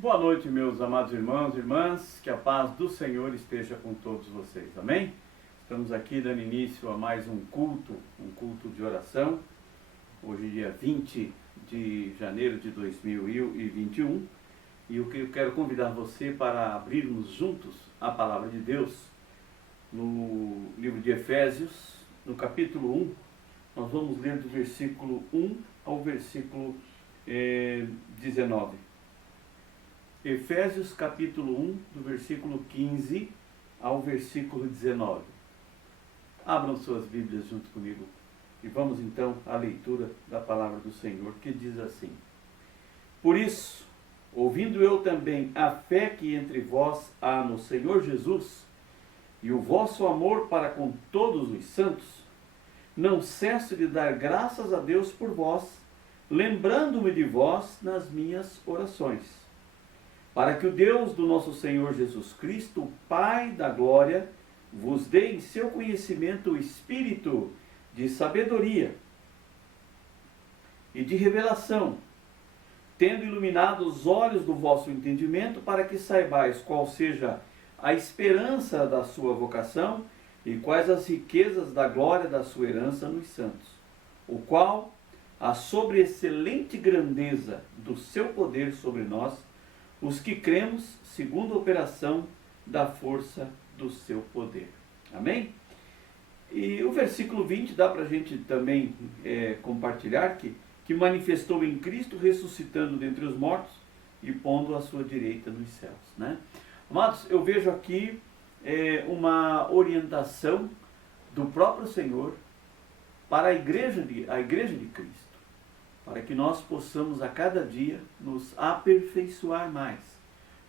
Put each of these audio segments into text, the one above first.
Boa noite, meus amados irmãos e irmãs, que a paz do Senhor esteja com todos vocês, amém? Estamos aqui dando início a mais um culto de oração, hoje dia 20 de janeiro de 2021, e o que eu quero convidar você para abrirmos juntos a palavra de Deus no livro de Efésios, no capítulo 1, nós vamos ler do versículo 1 ao versículo 19. Efésios capítulo 1, do versículo 15 ao versículo 19. Abram suas Bíblias junto comigo e vamos então à leitura da palavra do Senhor, que diz assim: Por isso, ouvindo eu também a fé que entre vós há no Senhor Jesus e o vosso amor para com todos os santos, não cesso de dar graças a Deus por vós, lembrando-me de vós nas minhas orações, para que o Deus do nosso Senhor Jesus Cristo, o Pai da glória, vos dê em seu conhecimento o espírito de sabedoria e de revelação, tendo iluminado os olhos do vosso entendimento, para que saibais qual seja a esperança da sua vocação e quais as riquezas da glória da sua herança nos santos, o qual, a sobreexcelente grandeza do seu poder sobre nós, os que cremos, segundo a operação da força do seu poder. Amém? E o versículo 20 dá para a gente também compartilhar que manifestou em Cristo, ressuscitando dentre os mortos e pondo à sua direita nos céus. Né? Amados, eu vejo aqui uma orientação do próprio Senhor para a igreja de Cristo, para que nós possamos a cada dia nos aperfeiçoar mais,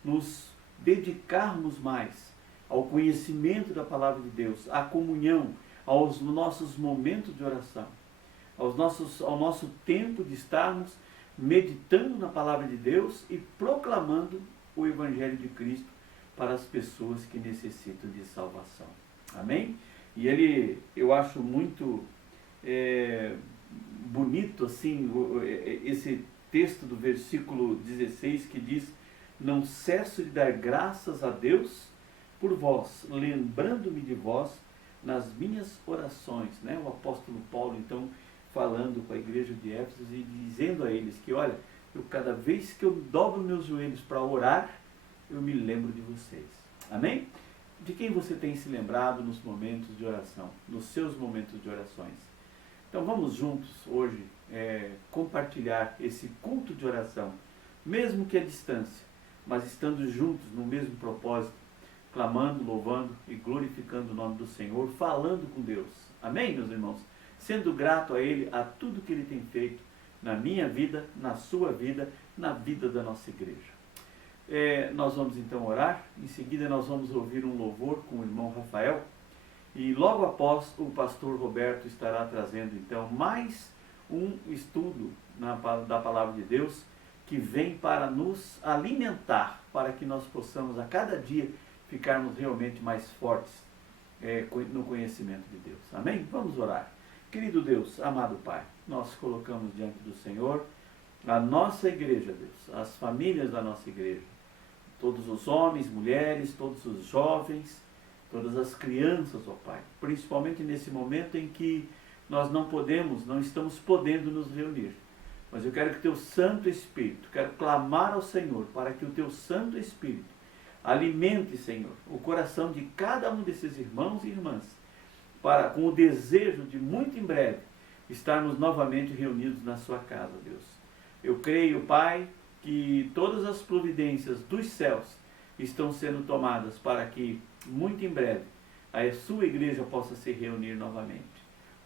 nos dedicarmos mais ao conhecimento da palavra de Deus, à comunhão, aos nossos momentos de oração, ao nosso tempo de estarmos meditando na palavra de Deus e proclamando o Evangelho de Cristo para as pessoas que necessitam de salvação. Amém? E eu acho muito bonito assim esse texto do versículo 16 que diz: não cesso de dar graças a Deus por vós, lembrando-me de vós nas minhas orações. Né? O apóstolo Paulo então falando com a igreja de Éfeso e dizendo a eles que, olha, cada vez que eu dobro meus joelhos para orar, eu me lembro de vocês. Amém? De quem você tem se lembrado nos momentos de oração, nos seus momentos de orações? Então vamos juntos hoje compartilhar esse culto de oração, mesmo que à distância, mas estando juntos no mesmo propósito, clamando, louvando e glorificando o nome do Senhor, falando com Deus. Amém, meus irmãos? Sendo grato a Ele, a tudo que Ele tem feito na minha vida, na sua vida, na vida da nossa igreja. Nós vamos então orar, em seguida nós vamos ouvir um louvor com o irmão Rafael, e logo após o pastor Roberto estará trazendo então mais um estudo da palavra de Deus, que vem para nos alimentar, para que nós possamos a cada dia ficarmos realmente mais fortes no conhecimento de Deus. Amém? Vamos orar. Querido Deus, amado Pai, nós colocamos diante do Senhor a nossa igreja, Deus, as famílias da nossa igreja, todos os homens, mulheres, todos os jovens, todas as crianças, ó Pai, principalmente nesse momento em que nós não estamos podendo nos reunir. Mas eu quero que Teu Santo Espírito, quero clamar ao Senhor para que o Teu Santo Espírito alimente, Senhor, o coração de cada um desses irmãos e irmãs, com o desejo de muito em breve estarmos novamente reunidos na Sua casa, Deus. Eu creio, Pai, que todas as providências dos céus estão sendo tomadas para que muito em breve a Sua igreja possa se reunir novamente.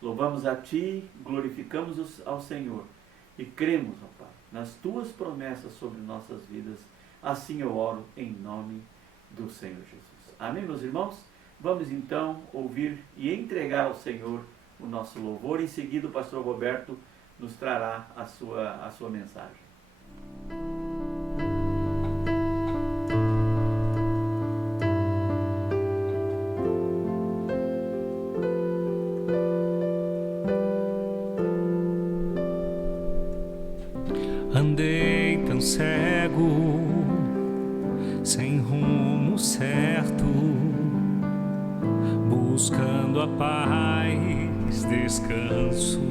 Louvamos a Ti, glorificamos ao Senhor e cremos, ó Pai, nas Tuas promessas sobre nossas vidas. Assim eu oro em nome do Senhor Jesus. Amém, meus irmãos? Vamos então ouvir e entregar ao Senhor o nosso louvor. Em seguida o pastor Roberto nos trará a sua mensagem. Andei tão cego sem rumo certo, buscando a paz, descanso.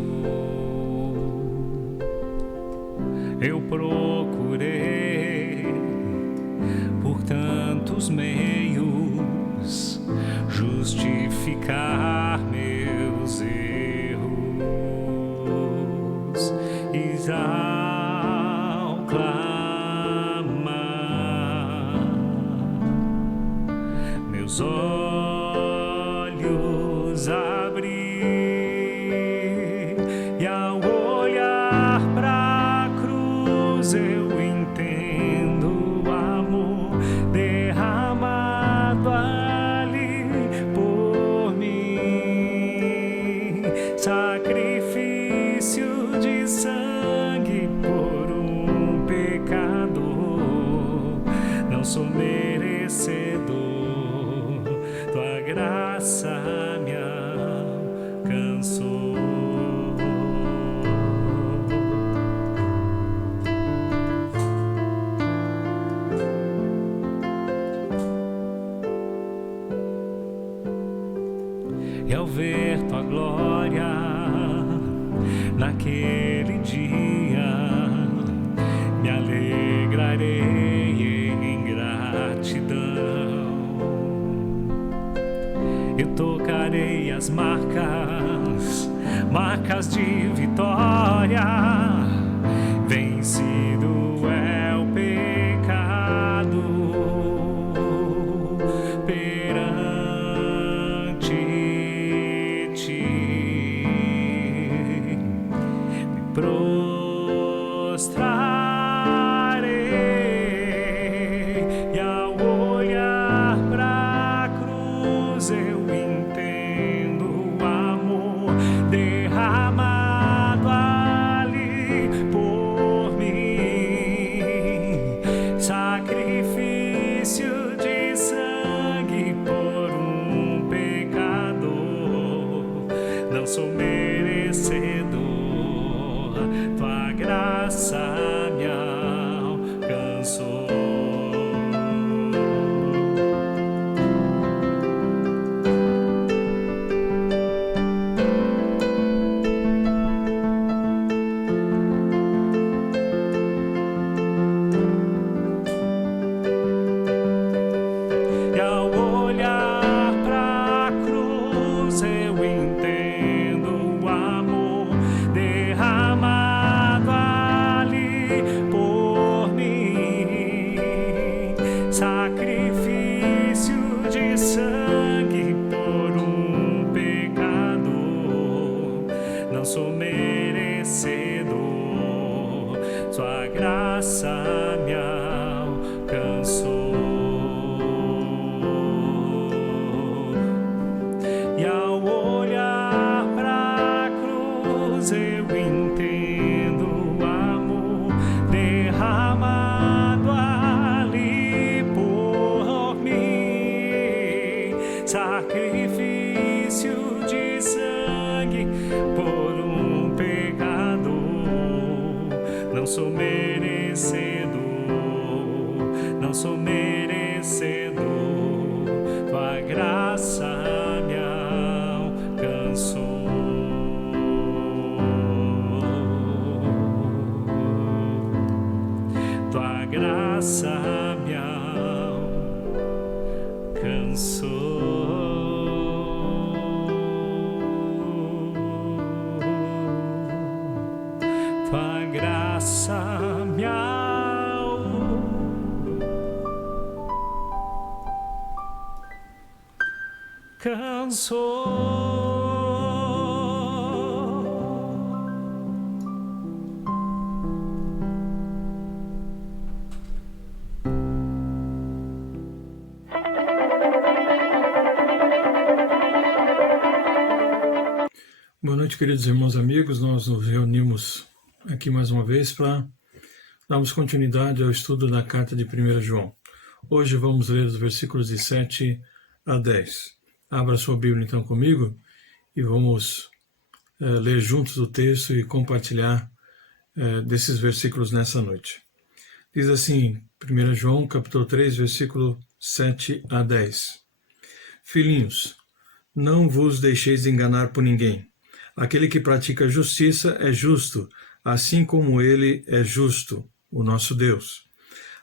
Eu procurei por tantos meios justificar meus erros e ao clamar meus olhos abri e ao olhar pra cruz eu entendo o amor derramado ali por mim, sacrifício de sangue por um pecador. Não sou merecedor, tua graça me alcançou. E ao ver tua glória naquele dia, me alegrarei em gratidão. Eu tocarei as marcas de vitória. Vencido é o pecado perante ti. Me prostrarei e ao olhar pra cruz eu entendo o amor derramado ali por mim, sacrifício de sangue por um pecador. Não sou merecedor, tua graça me alcançou. E ao olhar pra cruz eu entendo o amor derramado ali por mim, sacrifício de sangue por um pecador. Não sou merecedor, sua graça me alcançou. E ao olhar pra cruz eu entendo o amor derramado ali por mim, sacrifício de sangue por um pecador. Não sou merecedor, não sou merecedor, tua graça me alcançou. Tua graça me alcançou. Tua graça me alcançou. Boa noite, queridos irmãos e amigos. Nós nos reunimos aqui mais uma vez para darmos continuidade ao estudo da carta de 1 João. Hoje vamos ler os versículos de 7 a 10. Abra sua Bíblia então comigo e vamos ler juntos o texto e compartilhar desses versículos nessa noite. Diz assim, 1 João, capítulo 3, versículo 7 a 10. Filhinhos, não vos deixeis enganar por ninguém. Aquele que pratica justiça é justo, assim como ele é justo, o nosso Deus.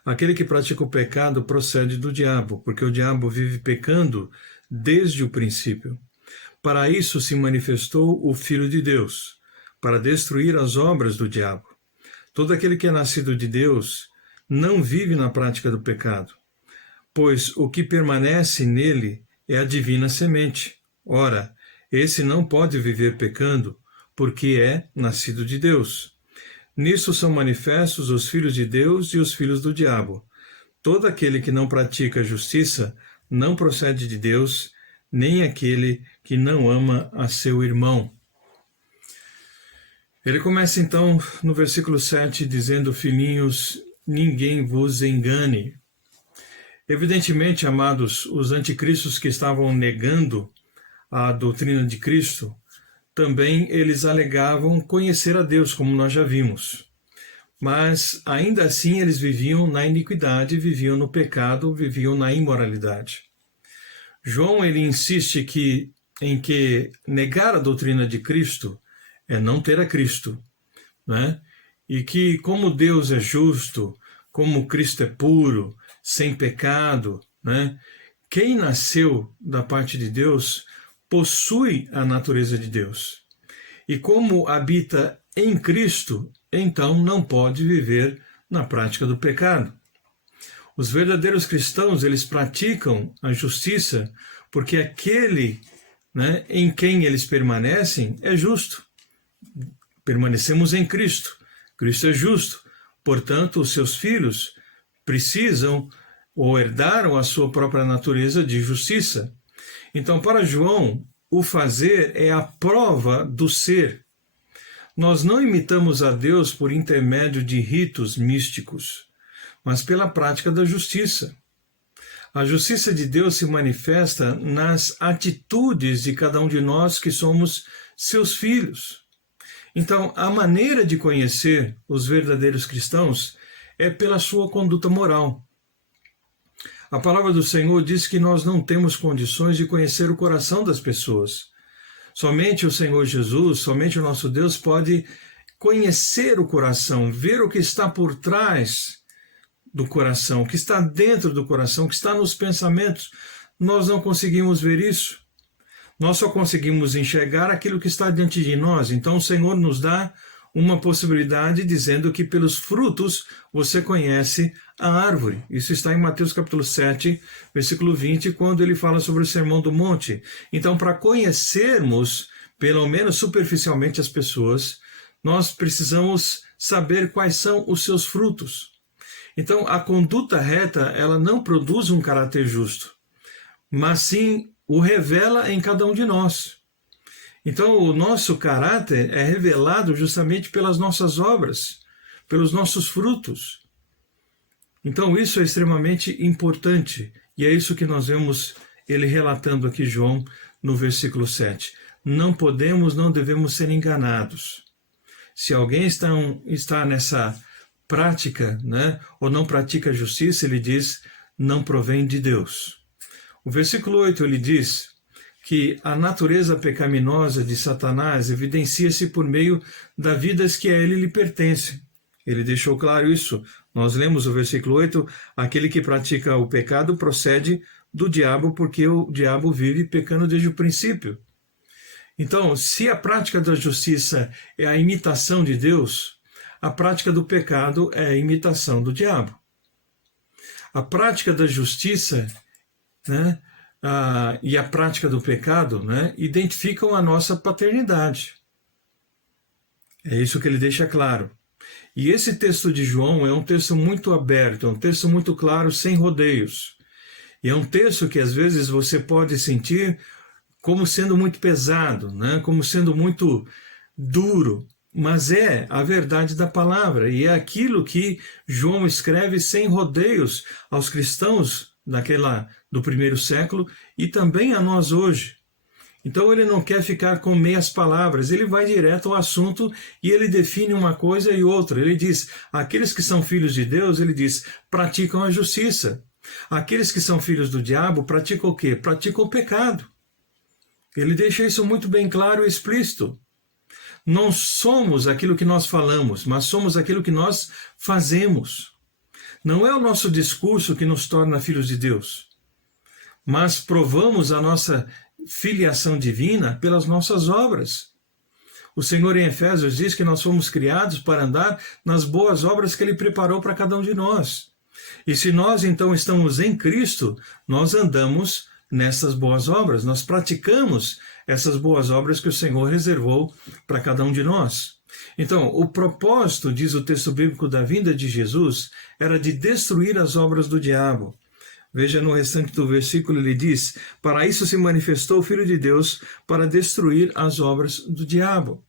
Aquele que pratica o pecado procede do diabo, porque o diabo vive pecando desde o princípio. Para isso se manifestou o Filho de Deus, para destruir as obras do diabo. Todo aquele que é nascido de Deus não vive na prática do pecado, pois o que permanece nele é a divina semente. Ora, esse não pode viver pecando, porque é nascido de Deus. Nisso são manifestos os filhos de Deus e os filhos do diabo. Todo aquele que não pratica a justiça não procede de Deus, nem aquele que não ama a seu irmão. Ele começa então no versículo 7 dizendo: filhinhos, ninguém vos engane. Evidentemente, amados, os anticristos que estavam negando a doutrina de Cristo, também eles alegavam conhecer a Deus, como nós já vimos. Mas, ainda assim, eles viviam na iniquidade, viviam no pecado, viviam na imoralidade. João, ele insiste em que negar a doutrina de Cristo é não ter a Cristo, né? E que, como Deus é justo, como Cristo é puro, sem pecado, né? Quem nasceu da parte de Deus possui a natureza de Deus. E como habita em Cristo, então não pode viver na prática do pecado. Os verdadeiros cristãos, eles praticam a justiça porque aquele, né, em quem eles permanecem é justo. Permanecemos em Cristo. Cristo é justo. Portanto, os seus filhos precisam ou herdaram a sua própria natureza de justiça. Então, para João, o fazer é a prova do ser. Nós não imitamos a Deus por intermédio de ritos místicos, mas pela prática da justiça. A justiça de Deus se manifesta nas atitudes de cada um de nós que somos seus filhos. Então, a maneira de conhecer os verdadeiros cristãos é pela sua conduta moral. A palavra do Senhor diz que nós não temos condições de conhecer o coração das pessoas. Somente o Senhor Jesus, somente o nosso Deus pode conhecer o coração, ver o que está por trás do coração, o que está dentro do coração, o que está nos pensamentos. Nós não conseguimos ver isso. Nós só conseguimos enxergar aquilo que está diante de nós. Então o Senhor nos dá uma possibilidade dizendo que pelos frutos você conhece a árvore. Isso está em Mateus capítulo 7, versículo 20, quando ele fala sobre o Sermão do Monte. Então, para conhecermos, pelo menos superficialmente, as pessoas, nós precisamos saber quais são os seus frutos. Então, a conduta reta, ela não produz um caráter justo, mas sim o revela em cada um de nós. Então, o nosso caráter é revelado justamente pelas nossas obras, pelos nossos frutos. Então, isso é extremamente importante, e é isso que nós vemos ele relatando aqui, João, no versículo 7. Não podemos, não devemos ser enganados. Se alguém está nessa prática, né, ou não pratica a justiça, ele diz, não provém de Deus. O versículo 8, ele diz que a natureza pecaminosa de Satanás evidencia-se por meio das vidas que a ele lhe pertencem. Ele deixou claro isso. Nós lemos o versículo 8, aquele que pratica o pecado procede do diabo, porque o diabo vive pecando desde o princípio. Então, se a prática da justiça é a imitação de Deus, a prática do pecado é a imitação do diabo. A prática da justiça, né, e a prática do pecado, né, identificam a nossa paternidade. É isso que ele deixa claro. E esse texto de João é um texto muito aberto, é um texto muito claro, sem rodeios. E é um texto que às vezes você pode sentir como sendo muito pesado, né, como sendo muito duro, mas é a verdade da palavra, e é aquilo que João escreve sem rodeios aos cristãos do primeiro século e também a nós hoje. Então ele não quer ficar com meias palavras, ele vai direto ao assunto e ele define uma coisa e outra. Ele diz, aqueles que são filhos de Deus, ele diz, praticam a justiça. Aqueles que são filhos do diabo praticam o quê? Praticam o pecado. Ele deixa isso muito bem claro e explícito. Não somos aquilo que nós falamos, mas somos aquilo que nós fazemos. Não é o nosso discurso que nos torna filhos de Deus, mas provamos a nossa filiação divina pelas nossas obras. O Senhor em Efésios diz que nós fomos criados para andar nas boas obras que Ele preparou para cada um de nós. E se nós então estamos em Cristo, nós andamos nessas boas obras, nós praticamos essas boas obras que o Senhor reservou para cada um de nós. Então, o propósito, diz o texto bíblico, da vinda de Jesus era de destruir as obras do diabo. Veja no restante do versículo, ele diz, para isso se manifestou o Filho de Deus, para destruir as obras do diabo.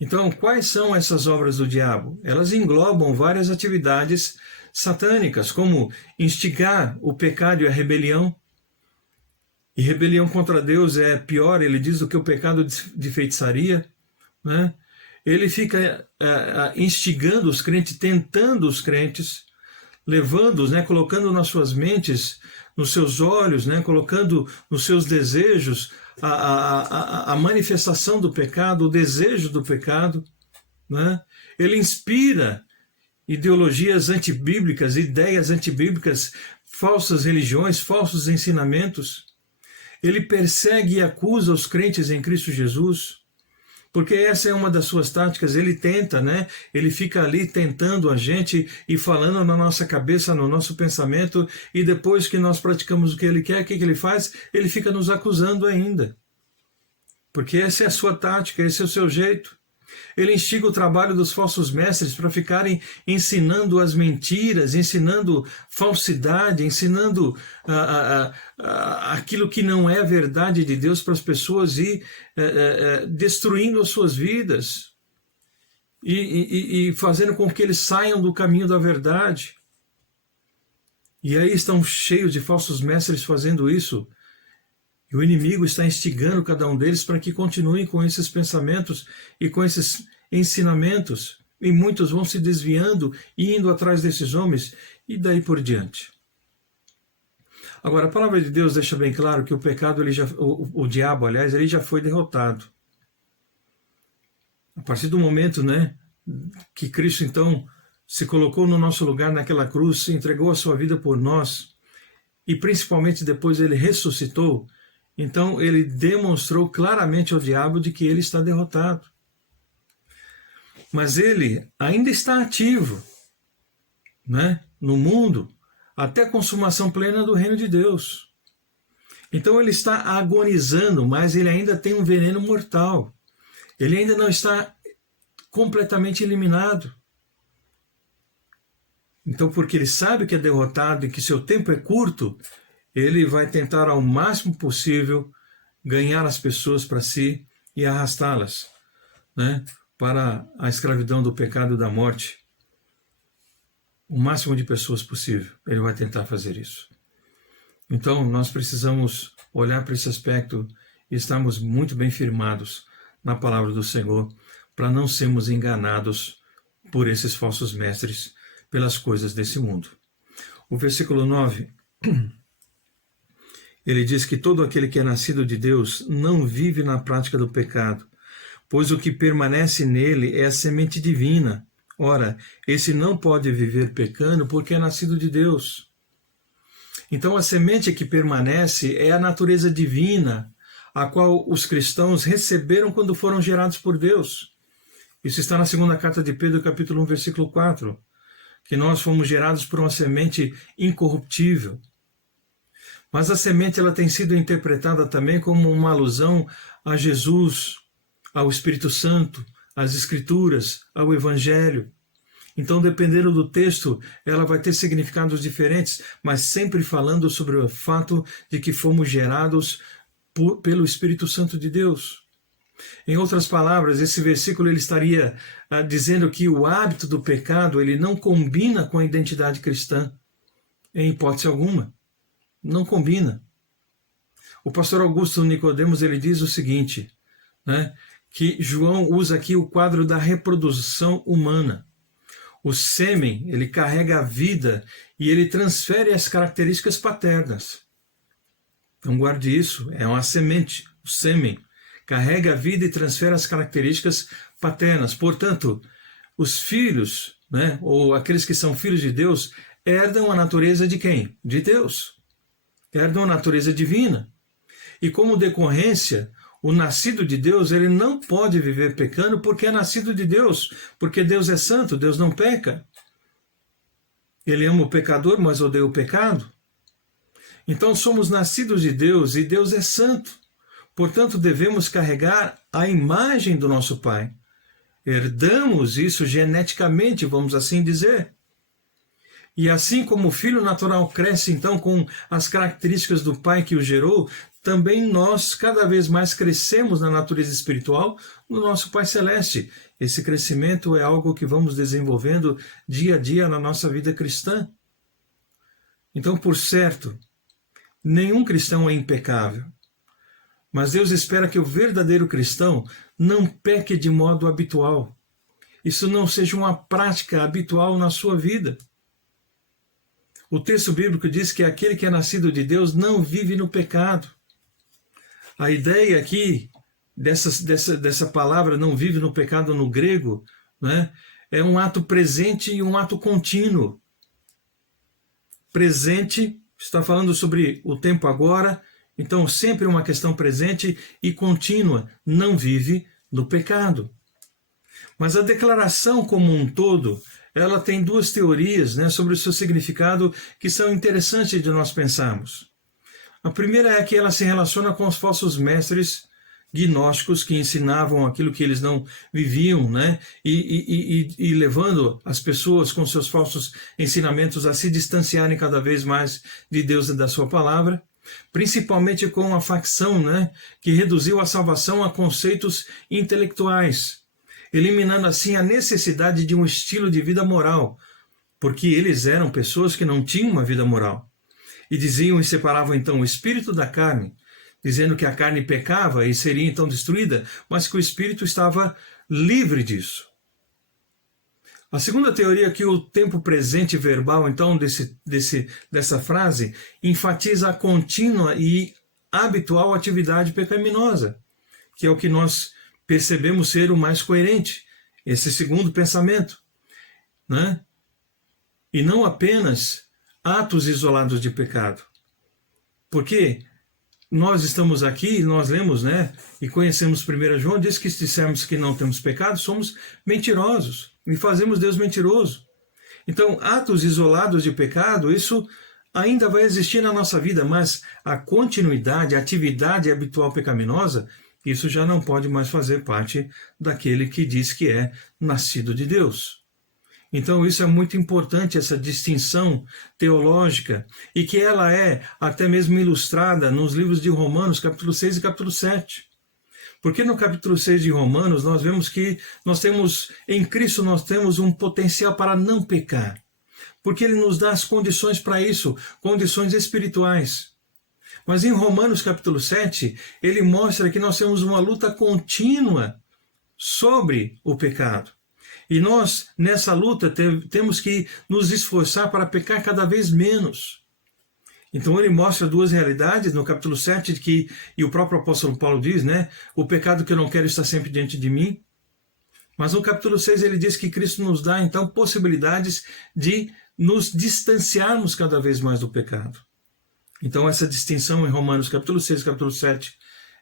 Então, quais são essas obras do diabo? Elas englobam várias atividades satânicas, como instigar o pecado e a rebelião. E rebelião contra Deus é pior, ele diz, do que o pecado de feitiçaria, né? Ele fica instigando os crentes, tentando os crentes, levando-os, né, colocando nas suas mentes, nos seus olhos, né, colocando nos seus desejos a manifestação do pecado, o desejo do pecado, né? Ele inspira ideologias antibíblicas, ideias antibíblicas, falsas religiões, falsos ensinamentos. Ele persegue e acusa os crentes em Cristo Jesus, porque essa é uma das suas táticas. Ele tenta, né? Ele fica ali tentando a gente e falando na nossa cabeça, no nosso pensamento, e depois que nós praticamos o que ele quer, o que ele faz? Ele fica nos acusando ainda. Porque essa é a sua tática, esse é o seu jeito. Ele instiga o trabalho dos falsos mestres para ficarem ensinando as mentiras, ensinando falsidade, ensinando aquilo que não é verdade de Deus para as pessoas e destruindo as suas vidas e fazendo com que eles saiam do caminho da verdade. E aí estão cheios de falsos mestres fazendo isso. E o inimigo está instigando cada um deles para que continuem com esses pensamentos e com esses ensinamentos. E muitos vão se desviando e indo atrás desses homens e daí por diante. Agora, a palavra de Deus deixa bem claro que o pecado, o diabo, aliás, ele já foi derrotado. A partir do momento, né, que Cristo, então, se colocou no nosso lugar naquela cruz, entregou a sua vida por nós, e principalmente depois ele ressuscitou, então ele demonstrou claramente ao diabo de que ele está derrotado. Mas ele ainda está ativo, né, no mundo, até a consumação plena do reino de Deus. Então ele está agonizando, mas ele ainda tem um veneno mortal. Ele ainda não está completamente eliminado. Então, porque ele sabe que é derrotado e que seu tempo é curto, ele vai tentar ao máximo possível ganhar as pessoas para si e arrastá-las, né, para a escravidão do pecado e da morte. O máximo de pessoas possível, ele vai tentar fazer isso. Então, nós precisamos olhar para esse aspecto e estarmos muito bem firmados na palavra do Senhor, para não sermos enganados por esses falsos mestres, pelas coisas desse mundo. O versículo 9, ele diz que todo aquele que é nascido de Deus não vive na prática do pecado, pois o que permanece nele é a semente divina. Ora, esse não pode viver pecando porque é nascido de Deus. Então a semente que permanece é a natureza divina, a qual os cristãos receberam quando foram gerados por Deus. Isso está na segunda carta de Pedro, capítulo 1, versículo 4, que nós fomos gerados por uma semente incorruptível. Mas a semente ela tem sido interpretada também como uma alusão a Jesus, ao Espírito Santo, às Escrituras, ao Evangelho. Então, dependendo do texto, ela vai ter significados diferentes, mas sempre falando sobre o fato de que fomos gerados pelo Espírito Santo de Deus. Em outras palavras, esse versículo ele estaria dizendo que o hábito do pecado ele não combina com a identidade cristã, em hipótese alguma. Não combina. O pastor Augusto Nicodemos ele diz o seguinte, né, que João usa aqui o quadro da reprodução humana. O sêmen, ele carrega a vida e ele transfere as características paternas. Então guarde isso, é uma semente, o sêmen. Carrega a vida e transfere as características paternas. Portanto, os filhos, né, ou aqueles que são filhos de Deus, herdam a natureza de quem? De Deus. Herdam a natureza divina. E como decorrência, o nascido de Deus, ele não pode viver pecando porque é nascido de Deus, porque Deus é santo, Deus não peca. Ele ama o pecador, mas odeia o pecado. Então somos nascidos de Deus e Deus é santo. Portanto, devemos carregar a imagem do nosso Pai. Herdamos isso geneticamente, vamos assim dizer. E assim como o filho natural cresce então com as características do Pai que o gerou, também nós cada vez mais crescemos na natureza espiritual no nosso Pai Celeste. Esse crescimento é algo que vamos desenvolvendo dia a dia na nossa vida cristã. Então, por certo, nenhum cristão é impecável. Mas Deus espera que o verdadeiro cristão não peque de modo habitual. Isso não seja uma prática habitual na sua vida. O texto bíblico diz que aquele que é nascido de Deus não vive no pecado. A ideia aqui dessa palavra não vive no pecado no grego, né, é um ato presente e um ato contínuo. Presente está falando sobre o tempo agora, então sempre uma questão presente e contínua, não vive no pecado. Mas a declaração como um todo, ela tem duas teorias, né, sobre o seu significado que são interessantes de nós pensarmos. A primeira é que ela se relaciona com os falsos mestres gnósticos que ensinavam aquilo que eles não viviam, né, e levando as pessoas com seus falsos ensinamentos a se distanciarem cada vez mais de Deus e da sua palavra, principalmente com a facção, né, que reduziu a salvação a conceitos intelectuais, eliminando assim a necessidade de um estilo de vida moral, porque eles eram pessoas que não tinham uma vida moral. E diziam e separavam então o espírito da carne, dizendo que a carne pecava e seria então destruída, mas que o espírito estava livre disso. A segunda teoria é que o tempo presente verbal, então, dessa frase, enfatiza a contínua e habitual atividade pecaminosa, que é o que nós percebemos ser o mais coerente, esse segundo pensamento, né? E não apenas atos isolados de pecado. Porque nós estamos aqui, nós lemos, né, e conhecemos 1 João, diz que se dissermos que não temos pecado, somos mentirosos e fazemos Deus mentiroso. Então, atos isolados de pecado, isso ainda vai existir na nossa vida, mas a continuidade, a atividade habitual pecaminosa, isso já não pode mais fazer parte daquele que diz que é nascido de Deus. Então isso é muito importante, essa distinção teológica, e que ela é até mesmo ilustrada nos livros de Romanos, capítulo 6 e capítulo 7. Porque no capítulo 6 de Romanos nós vemos que em Cristo nós temos um potencial para não pecar. Porque ele nos dá as condições para isso, condições espirituais. Mas em Romanos capítulo 7, ele mostra que nós temos uma luta contínua sobre o pecado. E nós, nessa luta, temos que nos esforçar para pecar cada vez menos. Então ele mostra duas realidades no capítulo 7, e o próprio apóstolo Paulo diz, né, o pecado que eu não quero está sempre diante de mim. Mas no capítulo 6 ele diz que Cristo nos dá, então, possibilidades de nos distanciarmos cada vez mais do pecado. Então essa distinção em Romanos capítulo 6 e capítulo 7,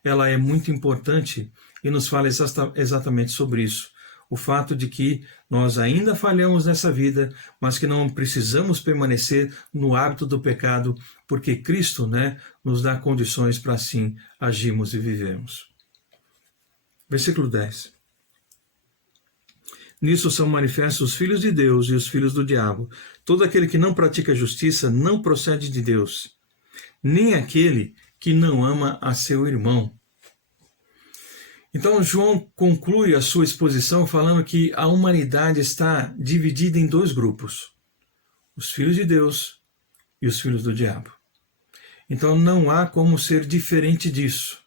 ela é muito importante e nos fala exatamente sobre isso. O fato de que nós ainda falhamos nessa vida, mas que não precisamos permanecer no hábito do pecado, porque Cristo, né, nos dá condições para assim agirmos e vivermos. Versículo 10. Nisso são manifestos os filhos de Deus e os filhos do diabo. Todo aquele que não pratica justiça não procede de Deus, nem aquele que não ama a seu irmão. Então João conclui a sua exposição falando que a humanidade está dividida em dois grupos, os filhos de Deus e os filhos do diabo. Então não há como ser diferente disso.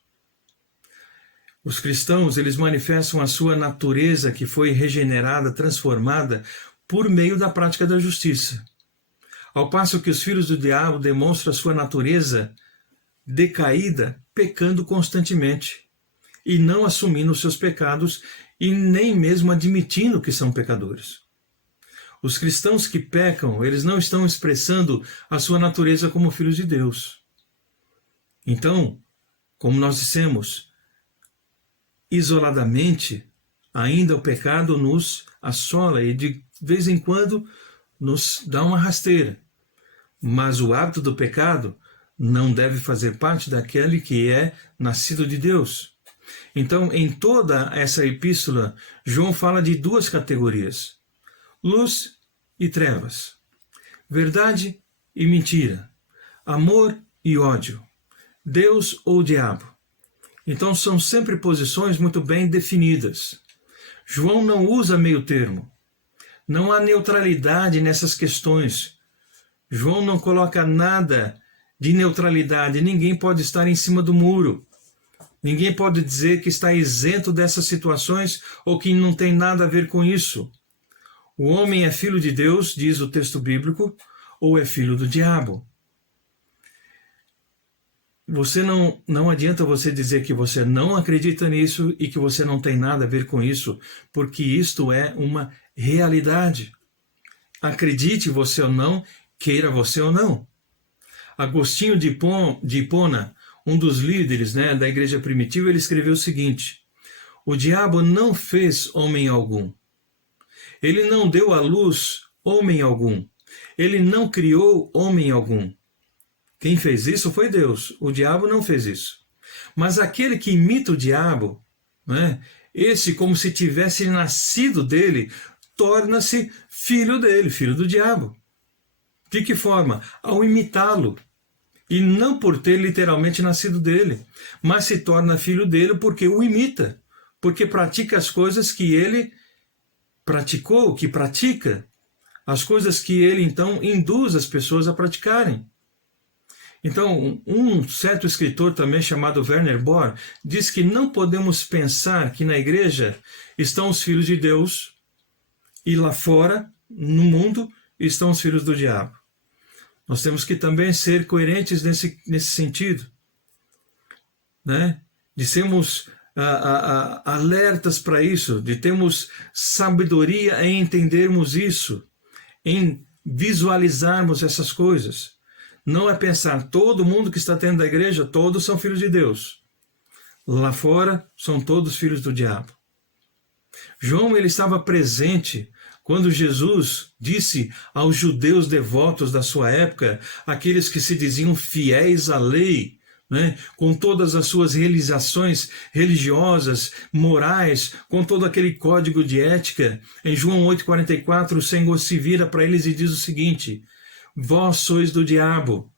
Os cristãos, eles manifestam a sua natureza que foi regenerada, transformada por meio da prática da justiça. Ao passo que os filhos do diabo demonstram a sua natureza decaída, pecando constantemente e não assumindo os seus pecados e nem mesmo admitindo que são pecadores. Os cristãos que pecam, eles não estão expressando a sua natureza como filhos de Deus. Então, como nós dissemos, isoladamente, ainda o pecado nos assola e de vez em quando nos dá uma rasteira. Mas o hábito do pecado não deve fazer parte daquele que é nascido de Deus. Então, em toda essa epístola, João fala de duas categorias: luz e trevas, verdade e mentira, amor e ódio, Deus ou diabo. Então, são sempre posições muito bem definidas. João não usa meio termo. Não há neutralidade nessas questões. João não coloca nada de neutralidade. Ninguém pode estar em cima do muro. Ninguém pode dizer que está isento dessas situações ou que não tem nada a ver com isso. O homem é filho de Deus, diz o texto bíblico, ou é filho do diabo. Você não adianta você dizer que você não acredita nisso e que você não tem nada a ver com isso, porque isto é uma realidade. Acredite você ou não, queira você ou não. Agostinho de Hipona, um dos líderes, da igreja primitiva, ele escreveu o seguinte: o diabo não fez homem algum. Ele não deu à luz homem algum. Ele não criou homem algum. Quem fez isso foi Deus. O diabo não fez isso. Mas aquele que imita o diabo, esse, como se tivesse nascido dele, torna-se filho dele, filho do diabo. De que forma? Ao imitá-lo. E não por ter literalmente nascido dele, mas se torna filho dele porque o imita, porque pratica as coisas que ele praticou, que pratica, as coisas que ele então induz as pessoas a praticarem. Então, um certo escritor também chamado Werner Bohr diz que não podemos pensar que na igreja estão os filhos de Deus e lá fora, no mundo, estão os filhos do diabo. Nós temos que também ser coerentes nesse sentido, de sermos alertas para isso, de termos sabedoria em entendermos isso, em visualizarmos essas coisas. Não é pensar todo mundo que está dentro da igreja, todos são filhos de Deus. Lá fora são todos filhos do diabo. João, ele estava presente quando Jesus disse aos judeus devotos da sua época, aqueles que se diziam fiéis à lei, com todas as suas realizações religiosas, morais, com todo aquele código de ética. Em João 8,44, o Senhor se vira para eles e diz o seguinte: vós sois do diabo,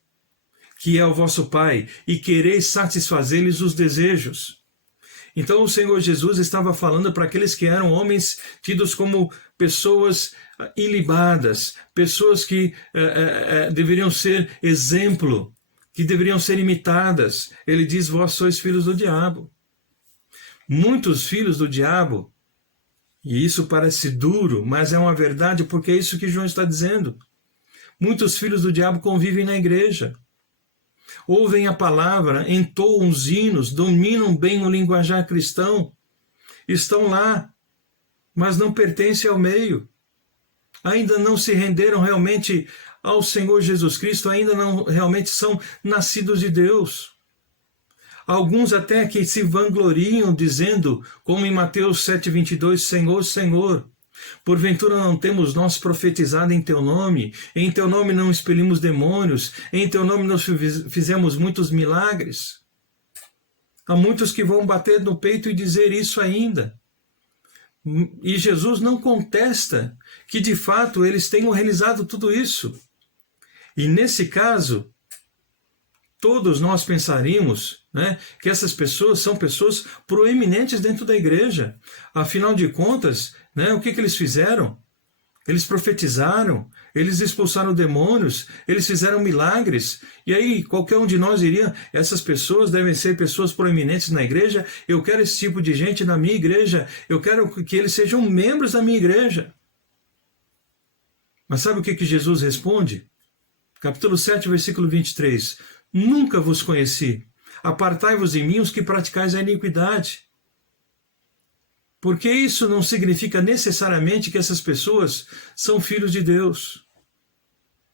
que é o vosso pai, e quereis satisfazer-lhes os desejos. Então o Senhor Jesus estava falando para aqueles que eram homens tidos como pessoas ilibadas, pessoas que deveriam ser exemplo, que deveriam ser imitadas. Ele diz: vós sois filhos do diabo. Muitos filhos do diabo, e isso parece duro, mas é uma verdade, porque é isso que João está dizendo. Muitos filhos do diabo convivem na igreja, ouvem a palavra, entoam os hinos, dominam bem o linguajar cristão, estão lá, mas não pertencem ao meio, ainda não se renderam realmente ao Senhor Jesus Cristo, ainda não realmente são nascidos de Deus. Alguns até que se vangloriam dizendo, como em Mateus 7,22, Senhor, Senhor, porventura não temos nós profetizado em teu nome? Em teu nome não expelimos demônios? Em teu nome nós fizemos muitos milagres? Há muitos que vão bater no peito e dizer isso ainda. E Jesus não contesta que de fato eles tenham realizado tudo isso. E nesse caso, todos nós pensaríamos que essas pessoas são pessoas proeminentes dentro da igreja. Afinal de contas, o que eles fizeram? Eles profetizaram, eles expulsaram demônios, eles fizeram milagres. E aí, qualquer um de nós diria, essas pessoas devem ser pessoas proeminentes na igreja, eu quero esse tipo de gente na minha igreja, eu quero que eles sejam membros da minha igreja. Mas sabe o que Jesus responde? Capítulo 7, versículo 23. Nunca vos conheci. Apartai-vos de mim os que praticais a iniquidade. Porque isso não significa necessariamente que essas pessoas são filhos de Deus.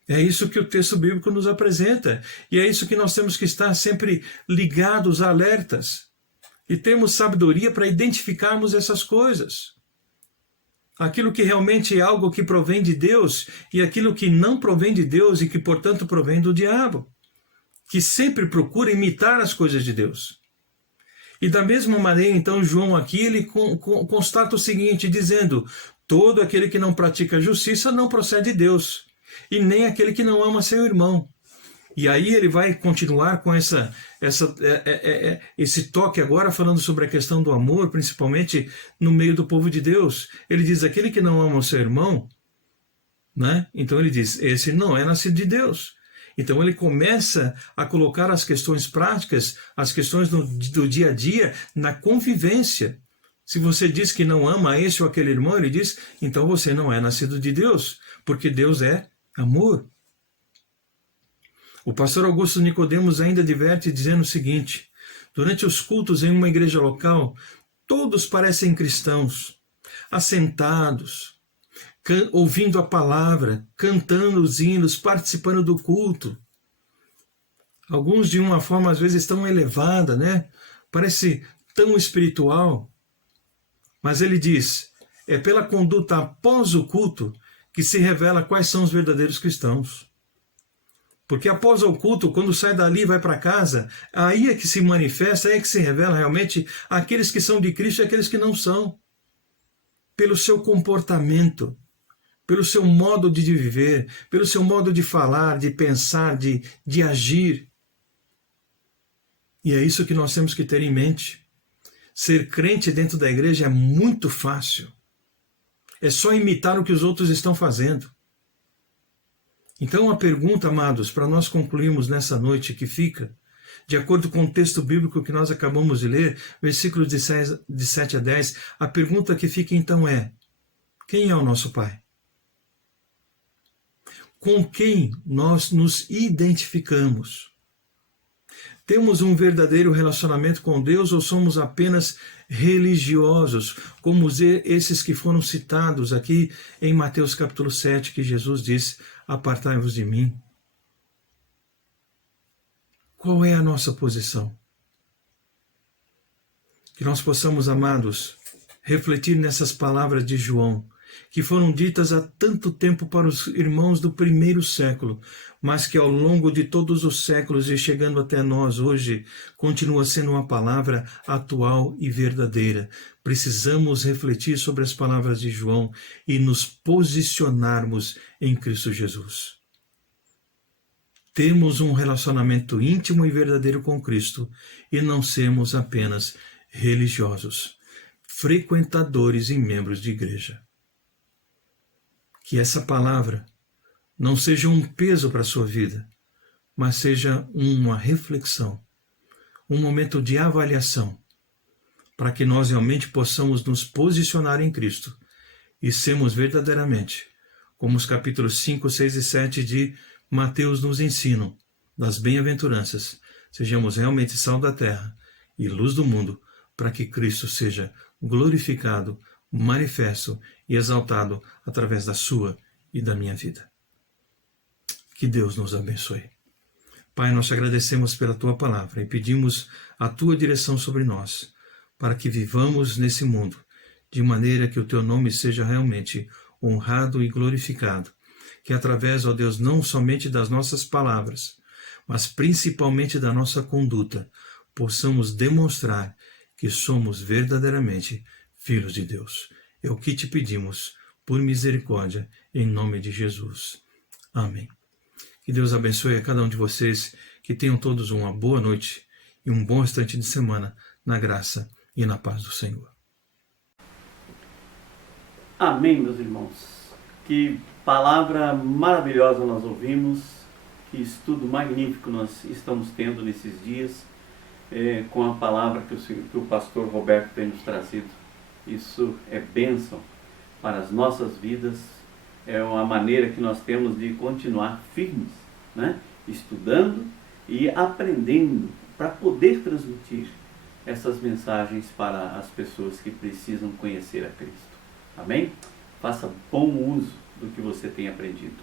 É isso que o texto bíblico nos apresenta. E é isso que nós temos que estar sempre ligados, alertas. E temos sabedoria para identificarmos essas coisas. Aquilo que realmente é algo que provém de Deus e aquilo que não provém de Deus e que, portanto, provém do diabo. Que sempre procura imitar as coisas de Deus. E da mesma maneira, então, João aqui, ele constata o seguinte, dizendo, todo aquele que não pratica a justiça não procede de Deus, e nem aquele que não ama seu irmão. E aí ele vai continuar com esse toque agora, falando sobre a questão do amor, principalmente no meio do povo de Deus. Ele diz, aquele que não ama o seu irmão, né? Então ele diz, esse não é nascido de Deus. Então ele começa a colocar as questões práticas, as questões do dia a dia, na convivência. Se você diz que não ama esse ou aquele irmão, ele diz, então você não é nascido de Deus, porque Deus é amor. O pastor Augusto Nicodemos ainda adverte dizendo o seguinte, durante os cultos em uma igreja local, todos parecem cristãos, assentados, ouvindo a palavra, cantando os hinos, participando do culto. Alguns de uma forma às vezes tão elevada, né? Parece tão espiritual. Mas ele diz, é pela conduta após o culto que se revela quais são os verdadeiros cristãos. Porque após o culto, quando sai dali e vai para casa, aí é que se manifesta, aí é que se revela realmente aqueles que são de Cristo e aqueles que não são. Pelo seu comportamento, pelo seu modo de viver, pelo seu modo de falar, de pensar, de agir. E é isso que nós temos que ter em mente. Ser crente dentro da igreja é muito fácil. É só imitar o que os outros estão fazendo. Então a pergunta, amados, para nós concluirmos nessa noite que fica, de acordo com o texto bíblico que nós acabamos de ler, versículos de 7 a 10, a pergunta que fica então é, quem é o nosso Pai? Com quem nós nos identificamos? Temos um verdadeiro relacionamento com Deus ou somos apenas religiosos, como esses que foram citados aqui em Mateus capítulo 7, que Jesus disse, apartai-vos de mim? Qual é a nossa posição? Que nós possamos, amados, refletir nessas palavras de João, que foram ditas há tanto tempo para os irmãos do primeiro século, mas que ao longo de todos os séculos e chegando até nós hoje, continua sendo uma palavra atual e verdadeira. Precisamos refletir sobre as palavras de João e nos posicionarmos em Cristo Jesus. Temos um relacionamento íntimo e verdadeiro com Cristo e não sermos apenas religiosos, frequentadores e membros de igreja. Que essa palavra não seja um peso para a sua vida, mas seja uma reflexão, um momento de avaliação, para que nós realmente possamos nos posicionar em Cristo e sermos verdadeiramente, como os capítulos 5, 6 e 7 de Mateus nos ensinam, das bem-aventuranças, sejamos realmente sal da terra e luz do mundo, para que Cristo seja glorificado, manifesto e exaltado através da sua e da minha vida. Que Deus nos abençoe. Pai, nós te agradecemos pela tua palavra e pedimos a tua direção sobre nós, para que vivamos nesse mundo, de maneira que o teu nome seja realmente honrado e glorificado, que através, ó Deus, não somente das nossas palavras, mas principalmente da nossa conduta, possamos demonstrar que somos verdadeiramente filhos de Deus. É o que te pedimos, por misericórdia, em nome de Jesus. Amém. Que Deus abençoe a cada um de vocês, que tenham todos uma boa noite e um bom restante de semana, na graça e na paz do Senhor. Amém, meus irmãos. Que palavra maravilhosa nós ouvimos, que estudo magnífico nós estamos tendo nesses dias, com a palavra que o pastor Roberto tem nos trazido. Isso é bênção para as nossas vidas, é uma maneira que nós temos de continuar firmes, né? Estudando e aprendendo para poder transmitir essas mensagens para as pessoas que precisam conhecer a Cristo. Amém? Faça bom uso do que você tem aprendido.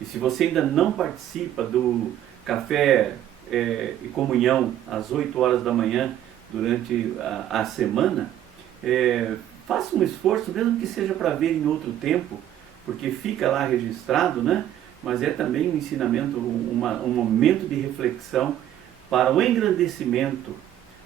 E se você ainda não participa do café e comunhão às 8 horas da manhã durante a semana, faça um esforço, mesmo que seja para ver em outro tempo, porque fica lá registrado, né? Mas é também um ensinamento, um momento de reflexão para o engrandecimento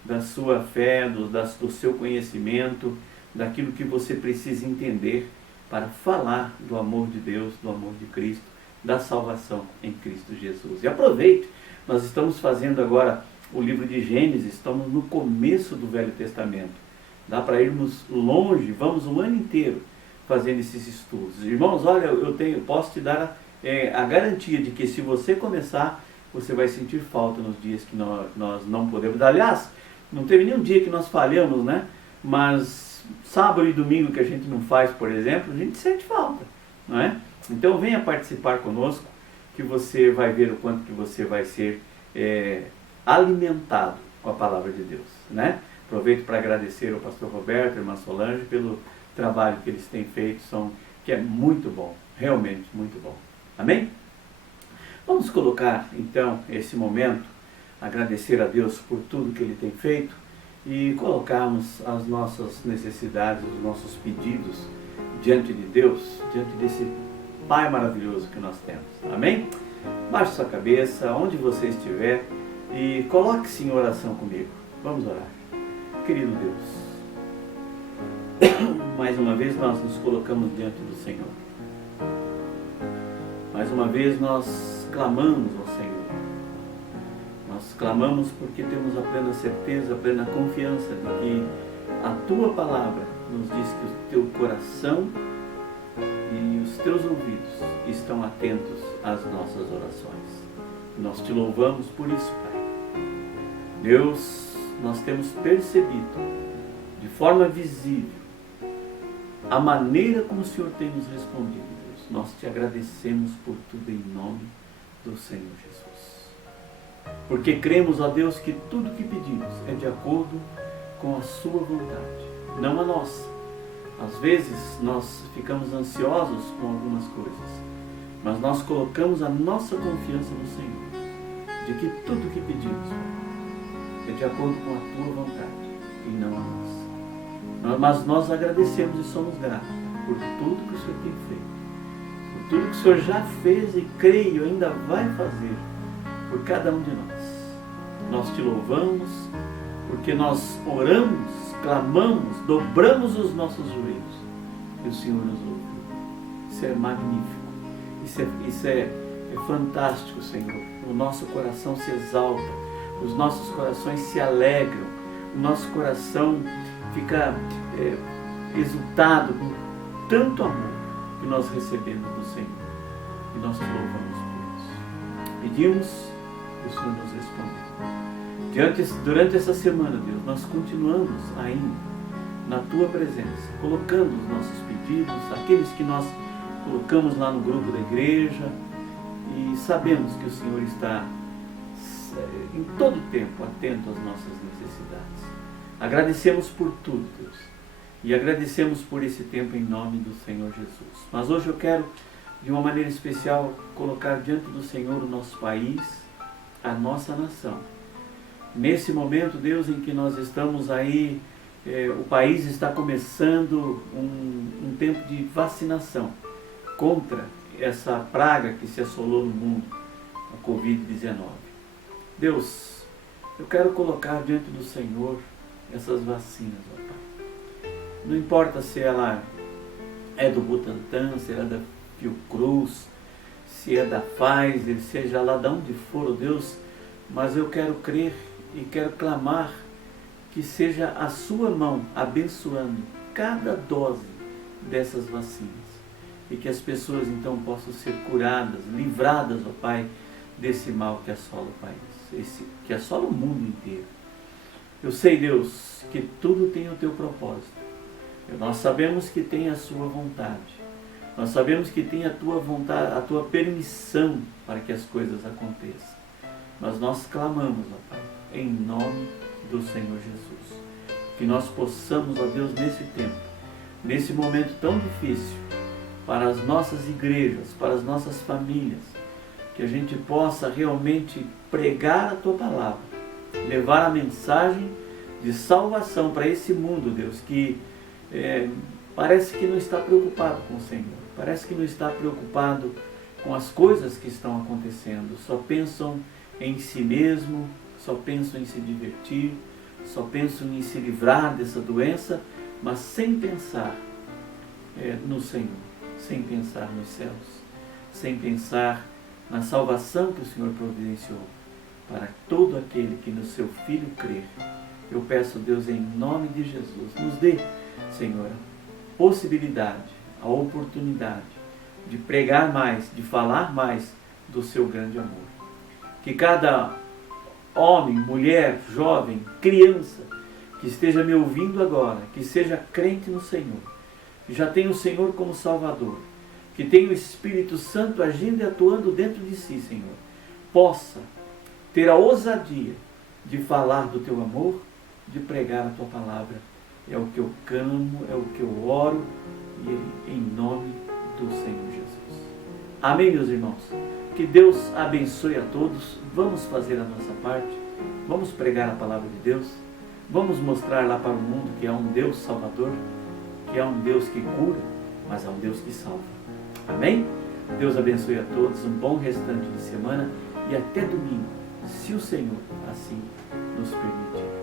da sua fé, do seu conhecimento, daquilo que você precisa entender para falar do amor de Deus, do amor de Cristo, da salvação em Cristo Jesus. E aproveite, nós estamos fazendo agora o livro de Gênesis, estamos no começo do Velho Testamento. Dá para irmos longe, vamos o ano inteiro fazendo esses estudos. Irmãos, olha, posso te dar a garantia de que se você começar, você vai sentir falta nos dias que nós não podemos. Aliás, não teve nenhum dia que nós falhamos, né? Mas sábado e domingo que a gente não faz, por exemplo, a gente sente falta, não é? Então venha participar conosco, que você vai ver o quanto que você vai ser alimentado com a palavra de Deus, né? Aproveito para agradecer ao pastor Roberto e a irmã Solange pelo trabalho que eles têm feito, que é muito bom, realmente muito bom. Amém? Vamos colocar então esse momento, agradecer a Deus por tudo que Ele tem feito e colocarmos as nossas necessidades, os nossos pedidos diante de Deus, diante desse Pai maravilhoso que nós temos. Amém? Baixe sua cabeça, onde você estiver, e coloque-se em oração comigo. Vamos orar. Querido Deus, mais uma vez nós nos colocamos diante do Senhor. Mais uma vez nós clamamos ao Senhor. Nós clamamos porque temos a plena certeza, a plena confiança de que a Tua palavra nos diz que o Teu coração e os Teus ouvidos estão atentos às nossas orações. Nós Te louvamos por isso, Pai. Deus, nós temos percebido de forma visível a maneira como o Senhor tem nos respondido, Deus. Nós Te agradecemos por tudo em nome do Senhor Jesus. Porque cremos, ó Deus, que tudo que pedimos é de acordo com a Sua vontade, não a nossa. Às vezes nós ficamos ansiosos com algumas coisas, mas nós colocamos a nossa confiança no Senhor, de que tudo que pedimos, Pai, é de acordo com a Tua vontade e não a nossa. Mas nós agradecemos e somos gratos por tudo que o Senhor tem feito, por tudo que o Senhor já fez e creio ainda vai fazer por cada um de nós. Nós Te louvamos porque nós oramos, clamamos, dobramos os nossos joelhos e o Senhor nos ouve. Isso é magnífico, isso é fantástico, Senhor. O nosso coração se exalta, os nossos corações se alegram, o nosso coração fica exultado com tanto amor que nós recebemos do Senhor. E nós Te louvamos por isso. Pedimos e o Senhor nos respondeu. Durante essa semana, Deus, nós continuamos ainda na Tua presença, colocando os nossos pedidos, aqueles que nós colocamos lá no grupo da igreja, e sabemos que o Senhor está em todo tempo atento às nossas necessidades. Agradecemos por tudo, Deus, e agradecemos por esse tempo em nome do Senhor Jesus. Mas hoje eu quero, de uma maneira especial, colocar diante do Senhor o nosso país, a nossa nação. Nesse momento, Deus, em que nós estamos aí, o país está começando um tempo de vacinação contra essa praga que se assolou no mundo, a Covid-19. Deus, eu quero colocar diante do Senhor essas vacinas, ó Pai. Não importa se ela é do Butantan, se ela é da Fiocruz, se é da Pfizer, seja lá de onde for, ó Deus, mas eu quero crer e quero clamar que seja a Sua mão abençoando cada dose dessas vacinas. e que as pessoas então possam ser curadas, livradas, ó Pai, desse mal que assola, Pai, que assola o mundo inteiro. Eu sei, Deus, que tudo tem o teu propósito. Nós sabemos que tem a sua vontade. Nós sabemos que tem a tua vontade, a tua permissão para que as coisas aconteçam. Mas nós clamamos, ó Pai, em nome do Senhor Jesus. Que nós possamos, ó Deus, nesse tempo, nesse momento tão difícil, para as nossas igrejas, para as nossas famílias, que a gente possa realmente pregar a tua palavra, levar a mensagem de salvação para esse mundo, Deus, que parece que não está preocupado com o Senhor, parece que não está preocupado com as coisas que estão acontecendo, só pensam em si mesmo, só pensam em se divertir, só pensam em se livrar dessa doença, mas sem pensar no Senhor, sem pensar nos céus, sem pensar na salvação que o Senhor providenciou para todo aquele que no seu Filho crer. Eu peço, Deus, em nome de Jesus, nos dê, Senhor, a possibilidade, a oportunidade de pregar mais, de falar mais do seu grande amor. Que cada homem, mulher, jovem, criança que esteja me ouvindo agora, que seja crente no Senhor, que já tenha o Senhor como Salvador, que tenha o Espírito Santo agindo e atuando dentro de si, Senhor, possa ter a ousadia de falar do teu amor, de pregar a tua palavra. É o que eu clamo, é o que eu oro, e em nome do Senhor Jesus. Amém, meus irmãos? Que Deus abençoe a todos. Vamos fazer a nossa parte, vamos pregar a palavra de Deus, vamos mostrar lá para o mundo que há um Deus salvador, que há um Deus que cura, mas há um Deus que salva. Amém? Deus abençoe a todos, um bom restante de semana e até domingo, se o Senhor assim nos permitir.